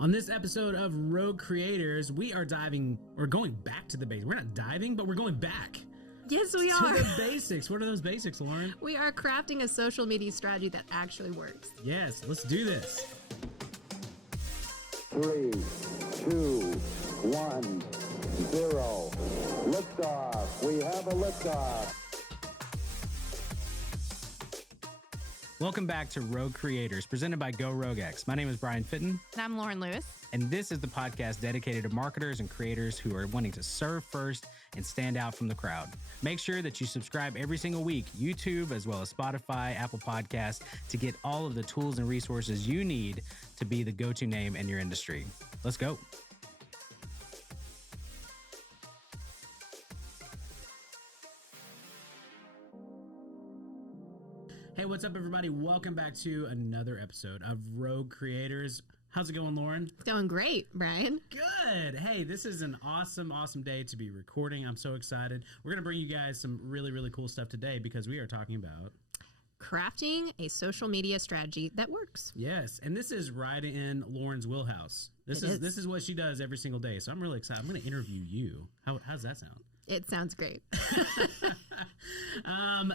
On this episode of Rogue Creators, we're going back to the basics. We're not diving, but we're going back. Yes, we to are. the basics. What are those basics, Lauren? We are crafting a social media strategy that actually works. Yes, let's do this. 3, 2, 1, 0. Liftoff. We have a liftoff. Welcome back to Rogue Creators, presented by Go RogueX. My name is Brian Fitton. And I'm Lauren Lewis. And this is the podcast dedicated to marketers and creators who are wanting to serve first and stand out from the crowd. Make sure that you subscribe every single week, YouTube, as well as Spotify, Apple Podcasts, to get all of the tools and resources you need to be the go-to name in your industry. Let's go. Hey, what's up, everybody? Welcome back to another episode of Rogue Creators. How's it going, Lauren? It's going great, Brian. Good. Hey, this is an awesome day to be recording. I'm so excited. We're going to bring you guys some really cool stuff today because we are talking about crafting a social media strategy that works. Yes, and this is right in Lauren's wheelhouse. This is what she does every single day. So I'm really excited. I'm going to interview you. How's that sound? It sounds great.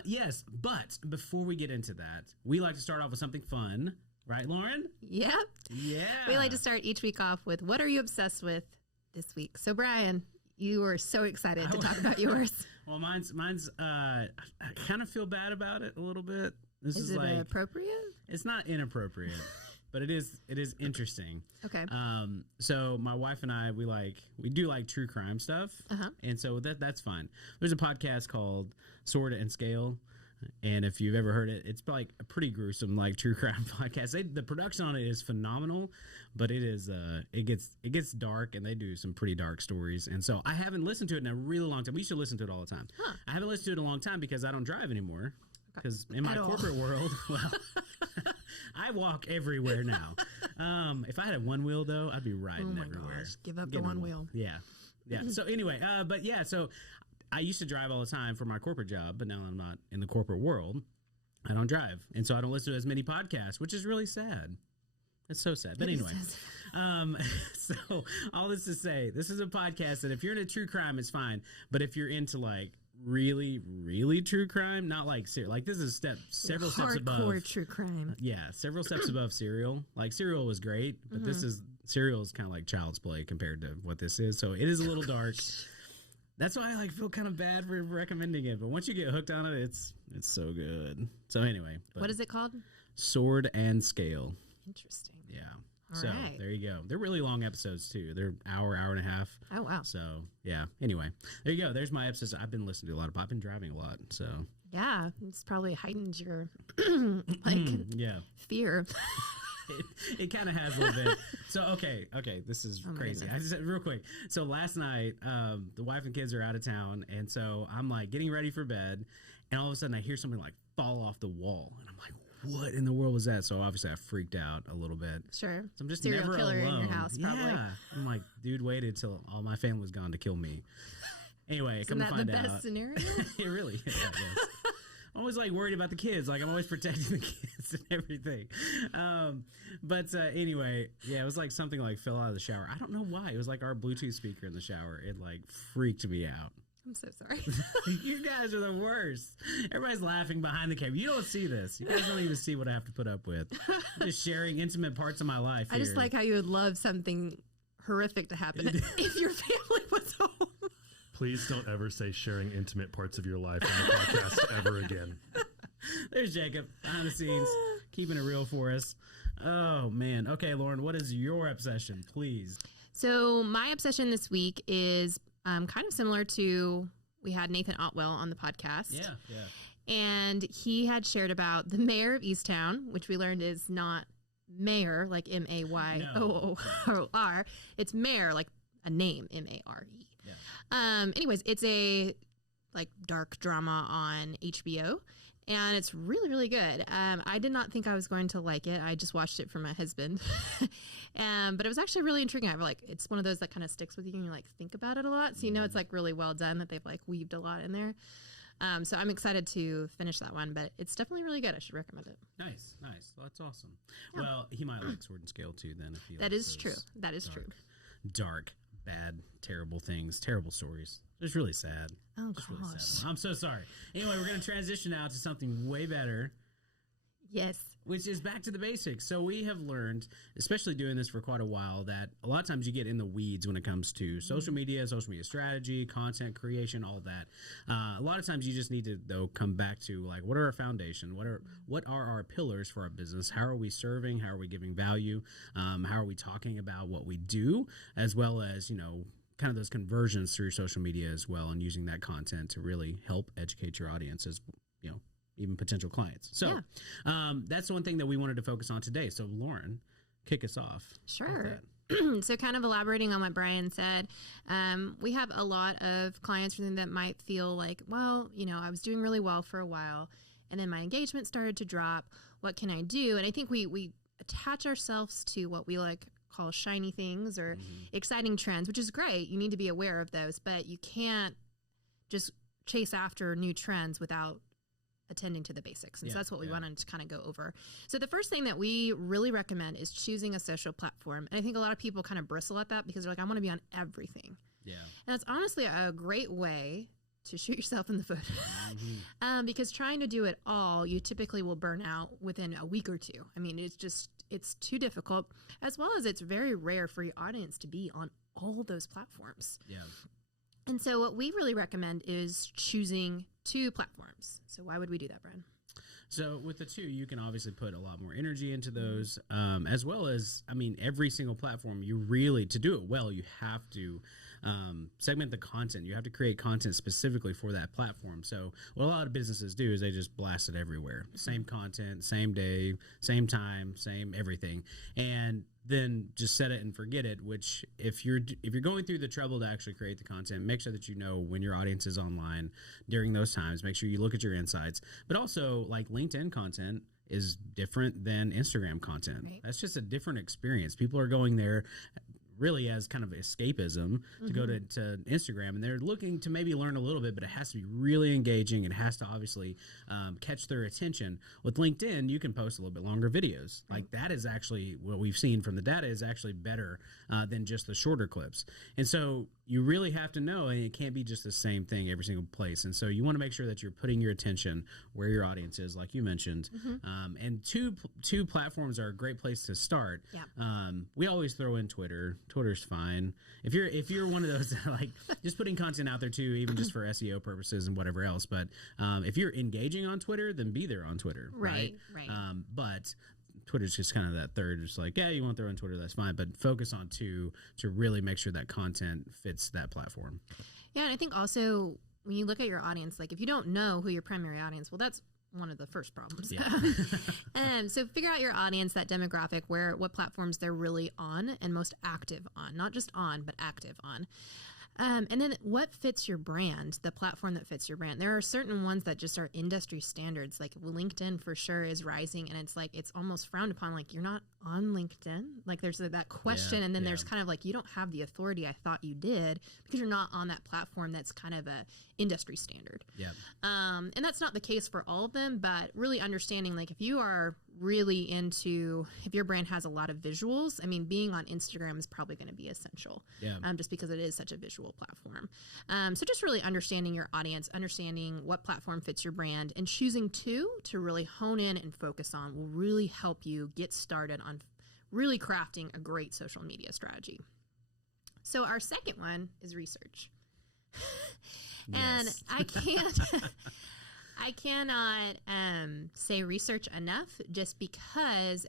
Yes, but before we get into that, we like to start off with something fun. Right, Lauren? Yep. Yeah. We like to start each week off with, what are you obsessed with this week? So, Brian, you were so excited to talk about yours. Well, mine's I kind of feel bad about it a little bit. This is it like appropriate? It's not inappropriate, but it is interesting. Okay. So my wife and I, we do like true crime stuff. Uh-huh. And so that's fine. There's a podcast called Sword and Scale. And if you've ever heard it, it's like a pretty gruesome, like true crime podcast. The production on it is phenomenal, but it gets dark, and they do some pretty dark stories. And so I haven't listened to it in a really long time. We used to listen to it all the time. Huh. I haven't listened to it in a long time because I don't drive anymore. Because in my corporate world, well, I walk everywhere now. If I had a one wheel though, I'd be riding everywhere. Gosh, give up the one wheel. Yeah. So anyway, so I used to drive all the time for my corporate job, but now I'm not in the corporate world. I don't drive. And so I don't listen to as many podcasts, which is really sad. It's so sad. But anyway, so all this to say, this is a podcast that if you're into true crime, it's fine. But if you're into like really true crime, not like serial, like this is several steps above. Hardcore true crime. Yeah, several steps above Serial. Like Serial was great, but Serial is kind of like Child's Play compared to what this is. So it is a little dark. That's why I feel kind of bad for recommending it. But once you get hooked on it, it's so good. So anyway. What is it called? Sword and Scale. Interesting. Yeah. All so right. there you go. They're really long episodes too. They're hour and a half. Oh, wow. So yeah. Anyway, there you go. There's my episodes. I've been listening to a lot of. I've been driving a lot. So yeah, it's probably heightened your fear. It kind of has a little bit. So, okay. This is crazy. I just real quick. So last night, the wife and kids are out of town. And so I'm like getting ready for bed. And all of a sudden I hear something like fall off the wall. And I'm like, what in the world was that? So obviously I freaked out a little bit. Sure. So I'm just serial never killer alone. in your house, probably. Yeah. I'm like, dude waited till all my family was gone to kill me. Anyway, Isn't that the best scenario? It really is. Yes. I'm always like worried about the kids. Like I'm always protecting the kids and everything. But anyway, yeah, it was like something like fell out of the shower. I don't know why. It was like our Bluetooth speaker in the shower. It like freaked me out. I'm so sorry. You guys are the worst. Everybody's laughing behind the camera. You don't see this. You guys don't even see what I have to put up with. I'm just sharing intimate parts of my life. I just like how you would love something horrifict to happen if your family was home. Please don't ever say sharing intimate parts of your life on the podcast ever again. There's Jacob, behind the scenes, keeping it real for us. Oh, man. Okay, Lauren, what is your obsession, please? So my obsession this week is kind of similar to, we had Nathan Otwell on the podcast. Yeah. And he had shared about the mayor of Easttown, which we learned is not mayor, like M-A-Y-O-O-R. It's mayor, like a name, M-A-R-E. Yeah. Anyways, it's a like dark drama on HBO, and it's really good. I did not think I was going to like it. I just watched it for my husband, but it was actually really intriguing. It's one of those that kind of sticks with you, and you like think about it a lot. So it's like really well done that they've like weaved a lot in there. So I'm excited to finish that one, but it's definitely really good. I should recommend it. Nice. Well, that's awesome. Yeah. Well, he might like Sword and Scale too. Then, if he That likes is true. those That is true. dark, bad, terrible things, terrible stories. It's really sad. Oh Just really gosh. sad. I'm so sorry. Anyway, we're going to transition now to something way better, Yes. which is back to the basics. So we have learned, especially doing this for quite a while, that a lot of times you get in the weeds when it comes to social media strategy, content creation, all that. A lot of times you just need to, though, come back to like, what are our foundation? What are our pillars for our business? How are we serving? How are we giving value? How are we talking about what we do, as well as, kind of those conversions through social media as well, and using that content to really help educate your audience as, even potential clients. So that's one thing that we wanted to focus on today. So Lauren, kick us off. Sure. So kind of elaborating on what Brian said, we have a lot of clients that might feel like, well, I was doing really well for a while and then my engagement started to drop. What can I do? And I think we attach ourselves to what we call shiny things or exciting trends, which is great. You need to be aware of those, but you can't just chase after new trends without attending to the basics. And so that's what we wanted to kind of go over. So the first thing that we really recommend is choosing a social platform. And I think a lot of people kind of bristle at that because they're like, I want to be on everything. Yeah. And it's honestly a great way to shoot yourself in the foot because trying to do it all, you typically will burn out within a week or two. I mean, it's too difficult, as well as it's very rare for your audience to be on all those platforms. Yeah. And so what we really recommend is choosing 2 platforms. So why would we do that, Brian? So with the 2, you can obviously put a lot more energy into those, as well as, every single platform, to do it well, you have to segment the content. You have to create content specifically for that platform. So what a lot of businesses do is they just blast it everywhere. Same content, same day, same time, same everything. And then just set it and forget it, which if you're going through the trouble to actually create the content, make sure that you know when your audience is online during those times. Make sure you look at your insights. But also, like, LinkedIn content is different than Instagram content. Right. That's just a different experience. People are going there really as kind of escapism to go to Instagram, and they're looking to maybe learn a little bit, but it has to be really engaging. It has to obviously catch their attention. With LinkedIn, you can post a little bit longer videos. Like, that is actually what we've seen from the data is actually better than just the shorter clips. And so you really have to know, and it can't be just the same thing every single place. And so you want to make sure that you're putting your attention where your audience is, like you mentioned. And two platforms are a great place to start. Yeah. We always throw in Twitter. Twitter's fine. If you're one of those that like just putting content out there too, even just for SEO purposes and whatever else. But if you're engaging on Twitter, then be there on Twitter. Right. But Twitter's just kind of that third, just like, yeah, you want to throw in Twitter, that's fine, but focus on 2 to really make sure that content fits that platform. Yeah, and I think also when you look at your audience, like if you don't know who your primary audience, well, that's one of the first problems. Yeah. So figure out your audience, that demographic, what platforms they're really on and most active on, not just on, but active on. And then what fits your brand, the platform that fits your brand. There are certain ones that just are industry standards. Like LinkedIn for sure is rising, and it's almost frowned upon. Like, you're not on LinkedIn. Like, there's that question, and then there's kind of like, you don't have the authority I thought you did because you're not on that platform that's kind of a industry standard. Yeah. And that's not the case for all of them, but really understanding, like, if you are really if your brand has a lot of visuals, being on Instagram is probably going to be essential. Yeah. Just because it is such a visual platform. So just really understanding your audience, understanding what platform fits your brand, and choosing 2 to really hone in and focus on will really help you get started on really crafting a great social media strategy. So our second one is research. And I cannot say research enough, just because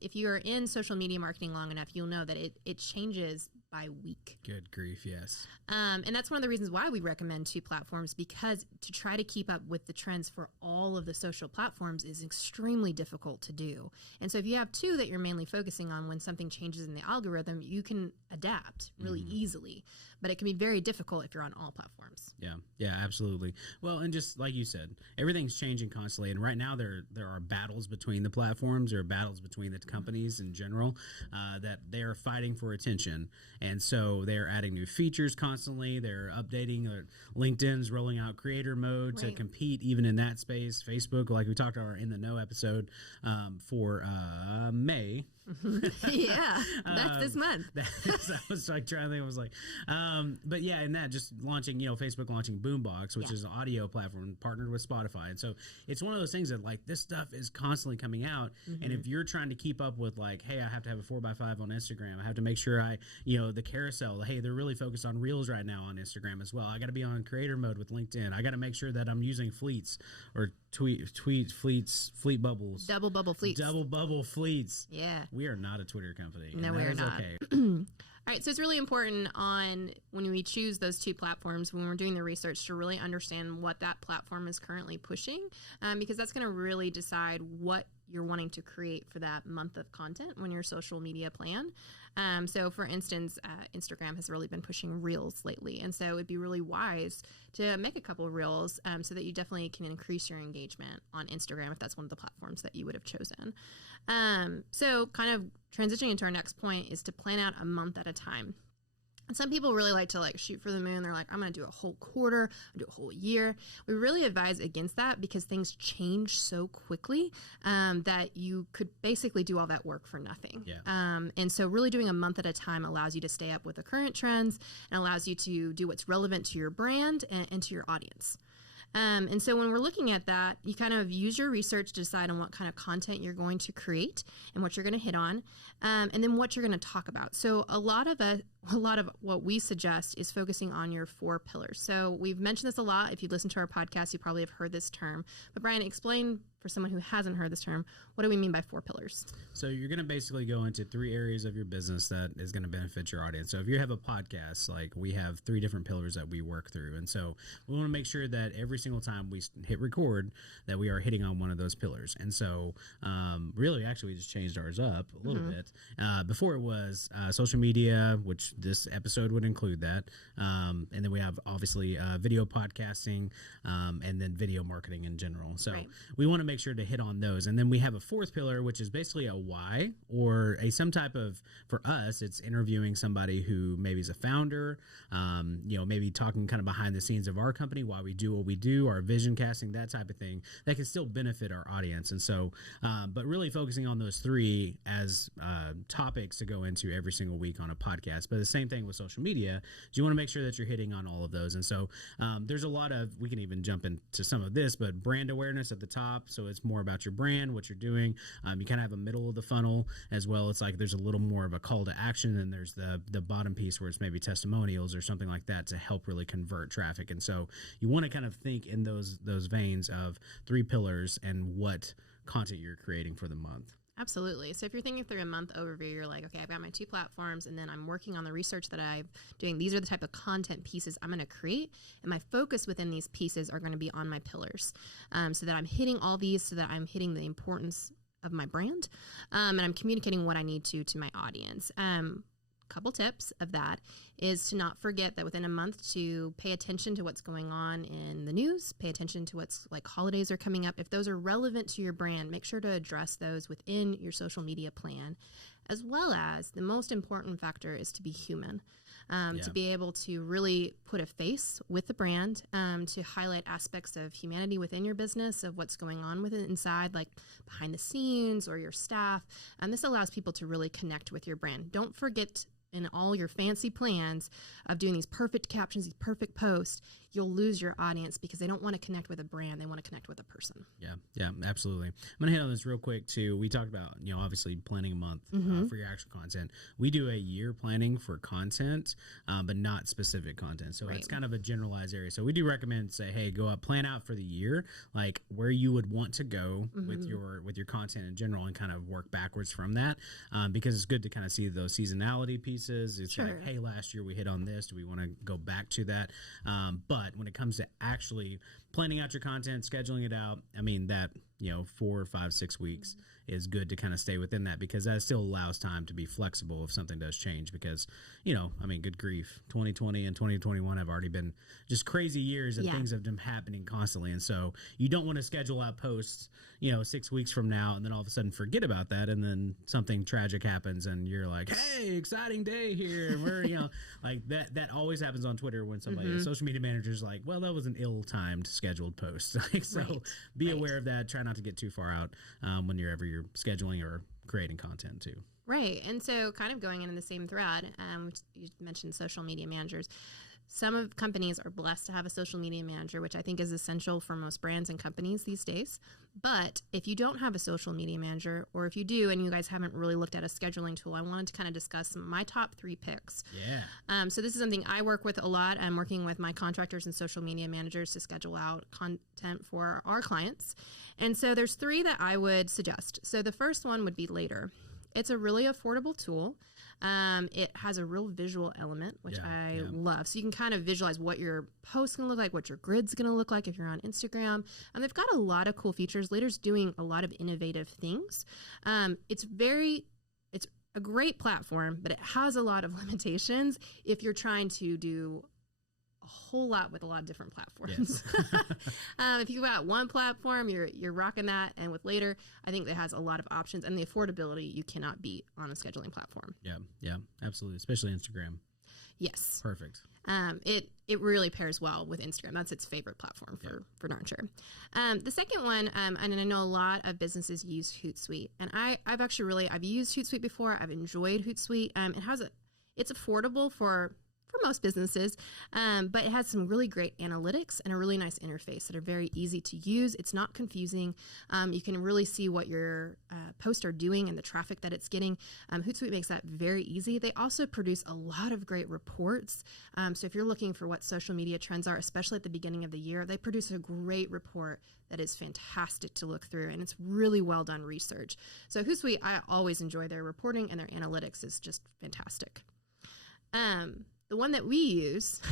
if you are in social media marketing long enough, you'll know that it changes by week. Good grief, yes. And that's one of the reasons why we recommend 2 platforms, because to try to keep up with the trends for all of the social platforms is extremely difficult to do. And so if you have 2 that you're mainly focusing on, when something changes in the algorithm, you can adapt really easily. But it can be very difficult if you're on all platforms. Yeah, absolutely. Well, and just like you said, everything's changing constantly. And right now there are battles between the platforms, or battles between the companies in general, that they are fighting for attention. And so they're adding new features constantly. They're updating. LinkedIn's rolling out creator mode to compete even in that space. Facebook, like we talked about in the No episode, for May. Yeah, that's this month. I was like trying to think. I was like, but yeah, and that just launching, Facebook launching Boombox, which is an audio platform partnered with Spotify, and so it's one of those things that like this stuff is constantly coming out, and if you're trying to keep up with like, hey, I have to have a 4x5 on Instagram, I have to make sure the carousel, hey, they're really focused on Reels right now on Instagram as well. I got to be on creator mode with LinkedIn. I got to make sure that I'm using fleets or fleet bubbles, double bubble fleets. Yeah. We are not a Twitter company. No, we are not. Okay. All right, so it's really important when we choose those two platforms, when we're doing the research, to really understand what that platform is currently pushing, because that's going to really decide what you're wanting to create for that month of content when your social media plan. So, for instance, Instagram has really been pushing Reels lately, and so it'd be really wise to make a couple of Reels so that you definitely can increase your engagement on Instagram if that's one of the platforms that you would have chosen. So, kind of transitioning into our next point is to plan out a month at a time. And some people really like to shoot for the moon. They're like, I'm going to do a whole quarter, do a whole year. We really advise against that because things change so quickly that you could basically do all that work for nothing. Yeah. And so really doing a month at a time allows you to stay up with the current trends and allows you to do what's relevant to your brand and to your audience. And so when we're looking at that, you kind of use your research to decide on what kind of content you're going to create and what you're going to hit on, and then what you're going to talk about. So a lot of what we suggest is focusing on your 4 pillars. So we've mentioned this a lot. If you listen to our podcast, you probably have heard this term. But Brian, explain for someone who hasn't heard this term, what do we mean by 4 pillars? So you're going to basically go into 3 areas of your business that is going to benefit your audience. So if you have a podcast, like we have 3 different pillars that we work through. And so we want to make sure that every single time we hit record that we are hitting on one of those pillars. And so really, actually, we just changed ours up a little bit. Before it was social media, which this episode would include that. And then we have obviously video podcasting and then video marketing in general. So we want to make sure to hit on those. And then we have a 4th pillar, which is basically a why or some type of, for us, it's interviewing somebody who maybe is a founder, maybe talking kind of behind the scenes of our company, why we do what we do, our vision casting, that type of thing that can still benefit our audience. And so, but really focusing on those 3 as topics to go into every single week on a podcast. But the same thing with social media, is you want to make sure that you're hitting on all of those. And so there's a lot of, we can even jump into some of this, but brand awareness at the top. So it's more about your brand, what you're doing. You kind of have a middle of the funnel as well. It's like there's a little more of a call to action, and there's the bottom piece where it's maybe testimonials or something like that to help really convert traffic. And so you want to kind of think in those veins of 3 pillars and what content you're creating for the month. Absolutely. So if you're thinking through a month overview, you're like, okay, I've got my 2 platforms, and then I'm working on the research that I'm doing. These are the type of content pieces I'm going to create, and my focus within these pieces are going to be on my pillars, so that I'm hitting all these, so that I'm hitting the importance of my brand, and I'm communicating what I need to my audience. Couple tips of that is to not forget that within a month to pay attention to what's going on in the news, pay attention to what's like holidays are coming up. If those are relevant to your brand, make sure to address those within your social media plan, as well as the most important factor is to be human. To be able to really put a face with the brand, to highlight aspects of humanity within your business, of what's going on with it inside, like behind the scenes or your staff. And this allows people to really connect with your brand. Don't forget in all your fancy plans of doing these perfect captions, these perfect posts, you'll lose your audience because they don't want to connect with a brand. They want to connect with a person. Yeah, absolutely. I'm going to hit on this real quick too. We talked about, obviously planning a month for your actual content. We do a year planning for content, but not specific content. So it's kind of a generalized area. So we do recommend say, hey, go up, plan out for the year, like where you would want to go with your content in general and kind of work backwards from that. Because it's good to kind of see those seasonality pieces. It's like, hey, last year we hit on this. Do we want to go back to that? But when it comes to actually planning out your content, scheduling it out, I mean, that, 4, 5, 6 weeks is good to kind of stay within that, because that still allows time to be flexible if something does change. Because, I mean, good grief, 2020 and 2021 have already been just crazy years, and things have been happening constantly. And so you don't want to schedule out posts, 6 weeks from now, and then all of a sudden forget about that, and then something tragic happens, and you're like, hey, exciting day here. We're, like that always happens on Twitter when somebody, a social media manager, is like, well, that was an ill-timed scheduled post. So be aware of that. Try not to get too far out when you're scheduling or creating content too. Right. And so kind of going into the same thread, which you mentioned social media managers. Some of companies are blessed to have a social media manager, which I think is essential for most brands and companies these days. But if you don't have a social media manager, or if you do and you guys haven't really looked at a scheduling tool, I wanted to kind of discuss my top 3 picks. Yeah. So this is something I work with a lot. I'm working with my contractors and social media managers to schedule out content for our clients. And so there's 3 that I would suggest. So the first one would be Later. It's a really affordable tool. It has a real visual element, which I love. So you can kind of visualize what your post's going to look like, what your grid's going to look like if you're on Instagram. And they've got a lot of cool features. Later's doing a lot of innovative things. It's a great platform, but it has a lot of limitations if you're trying to do a whole lot with a lot of different platforms. Yes. If you've got one platform, you're rocking that. And with Later, I think it has a lot of options, and the affordability you cannot beat on a scheduling platform. Yeah, absolutely. Especially Instagram. Yes. Perfect. It really pairs well with Instagram. That's its favorite platform for darn sure. The second one, and I know a lot of businesses use Hootsuite, and I've used Hootsuite before. I've enjoyed Hootsuite. It's affordable for most businesses, but it has some really great analytics and a really nice interface that are very easy to use. It's not confusing. You can really see what your posts are doing and the traffic that it's getting. Hootsuite makes that very easy. They also produce a lot of great reports. So if you're looking for what social media trends are, especially at the beginning of the year, they produce a great report that is fantastic to look through, and it's really well done research. So Hootsuite, I always enjoy their reporting, and their analytics is just fantastic. The one that we use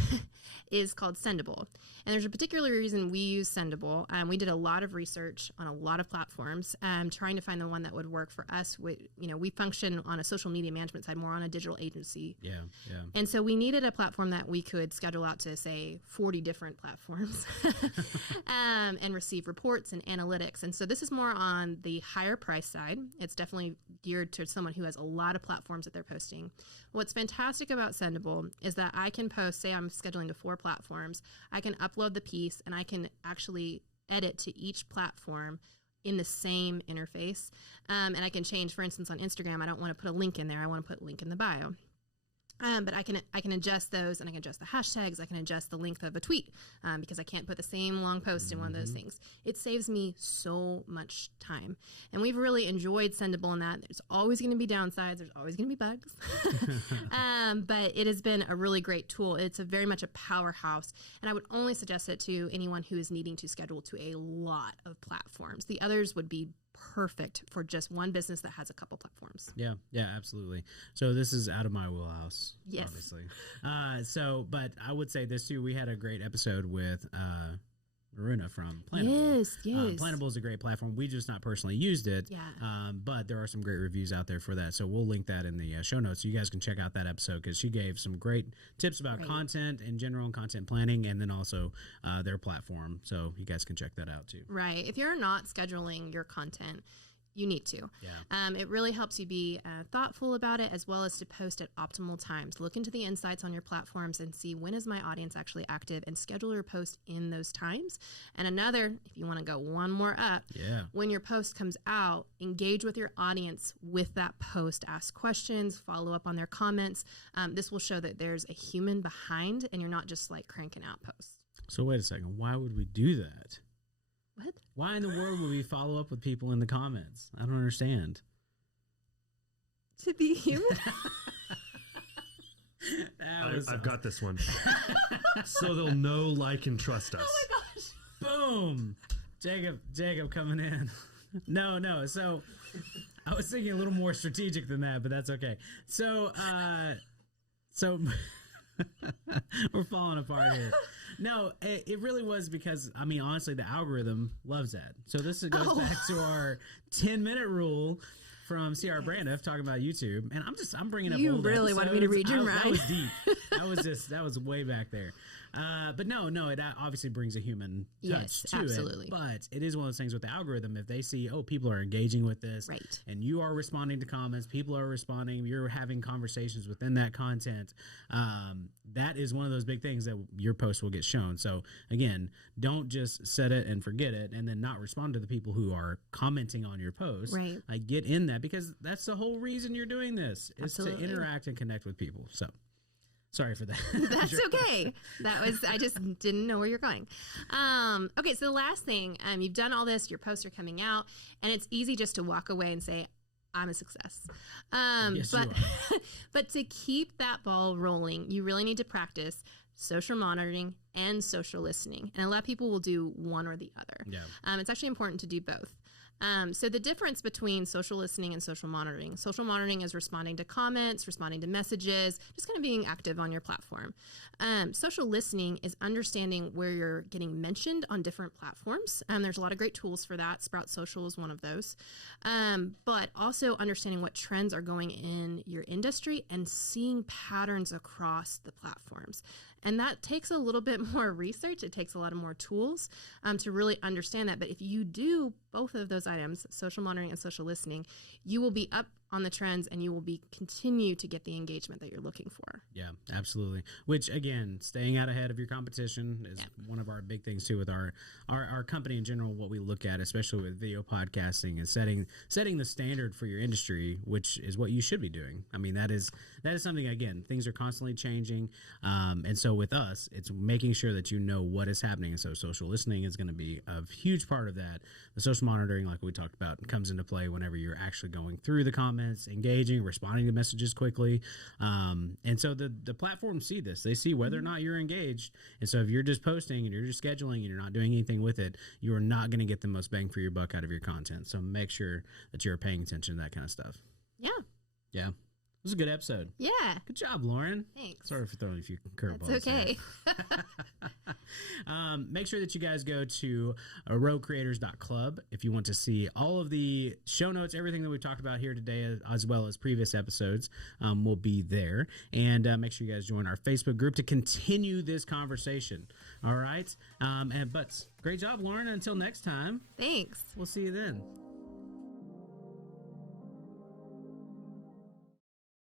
is called Sendable. And there's a particular reason we use Sendable. We did a lot of research on a lot of platforms, trying to find the one that would work for us. We function on a social media management side, more on a digital agency. Yeah. And so we needed a platform that we could schedule out to, say, 40 different platforms and receive reports and analytics. And so this is more on the higher price side. It's definitely geared to someone who has a lot of platforms that they're posting. What's fantastic about Sendable is that I can post, say I'm scheduling to 4 platforms, I can upload the piece, and I can actually edit to each platform in the same interface. And I can change, for instance, on Instagram, I don't want to put a link in there. I want to put a link in the bio. But I can adjust those, and I can adjust the hashtags. I can adjust the length of a tweet because I can't put the same long post in one of those things. It saves me so much time. And we've really enjoyed Sendable in that. There's always going to be downsides. There's always going to be bugs. But it has been a really great tool. It's very much a powerhouse. And I would only suggest it to anyone who is needing to schedule to a lot of platforms. The others would be perfect for just one business that has a couple platforms. Yeah, absolutely. So this is out of my wheelhouse, yes, obviously. But I would say this too. We had a great episode with Maruna from Planable. Yes. Planable is a great platform. We just not personally used it. Yeah. But there are some great reviews out there for that. So we'll link that in the show notes so you guys can check out that episode, because she gave some great tips about content in general and content planning, and then also their platform. So you guys can check that out too. Right. If you're not scheduling your content, you need to. Yeah. It really helps you be thoughtful about it, as well as to post at optimal times. Look into the insights on your platforms and see when is my audience actually active, and schedule your post in those times. And another, if you want to go one more up, when your post comes out, engage with your audience with that post. Ask questions, follow up on their comments. This will show that there's a human behind, and you're not just like cranking out posts. So wait a second. Why would we do that? What? Why in the world would we follow up with people in the comments? I don't understand. To be human? I've got this one. So they'll know, like, and trust us. Oh my gosh. Boom. Jacob coming in. No. So I was thinking a little more strategic than that, but that's okay. So We're falling apart here. No, it really was because, I mean, honestly, the algorithm loves that. So this goes back to our 10-minute rule from C.R. Braniff talking about YouTube. And I'm bringing up You old really wanted me to read your That mind. was deep. That was way back there. But no, it obviously brings a human touch Yes, to absolutely. it. But it is one of those things with the algorithm. If they see, people are engaging with this, Right. and you are responding to comments, people are responding, you're having conversations within that content, that is one of those big things that your post will get shown. So again, don't just set it and forget it and then not respond to the people who are commenting on your post. Right. Like, get in that, because that's the whole reason you're doing this, is Absolutely. to interact and connect with people. So sorry for that. That's okay. I just didn't know where you're going. Okay, so the last thing, you've done all this, your posts are coming out, and it's easy just to walk away and say, I'm a success. Yes, but, you are. but to keep that ball rolling, you really need to practice social monitoring and social listening. And a lot of people will do one or the other. Yeah. It's actually important to do both. So the difference between social listening and social monitoring is responding to comments, responding to messages, just kind of being active on your platform. Social listening is understanding where you're getting mentioned on different platforms. There's a lot of great tools for that. Sprout Social is one of those. But also understanding what trends are going in your industry and seeing patterns across the platforms. And that takes a little bit more research. It takes a lot of more tools to really understand that. But if you do both of those items, social monitoring and social listening, you will be up on the trends and you will continue to get the engagement that you're looking for. Yeah, absolutely. Which, again, staying out ahead of your competition is one of our big things too with our company in general. What we look at, especially with video podcasting, is setting the standard for your industry, which is what you should be doing. I mean, that is something, again, things are constantly changing. And so with us, it's making sure that you know what is happening. And so social listening is going to be a huge part of that. The social monitoring, like we talked about, comes into play whenever you're actually going through the comments, engaging, responding to messages quickly. And so the platforms see this. They see whether or not you're engaged. And so if you're just posting and you're just scheduling and you're not doing anything with it, you are not going to get the most bang for your buck out of your content. So make sure that you're paying attention to that kind of stuff. Yeah. Yeah. It was a good episode. Yeah. Good job, Lauren. Thanks. Sorry for throwing a few curveballs. It's okay. Make sure that you guys go to roguecreators.club if you want to see all of the show notes, everything that we've talked about here today, as well as previous episodes will be there. And make sure you guys join our Facebook group to continue this conversation. All right. But great job, Lauren. Until next time, Thanks. we'll see you then.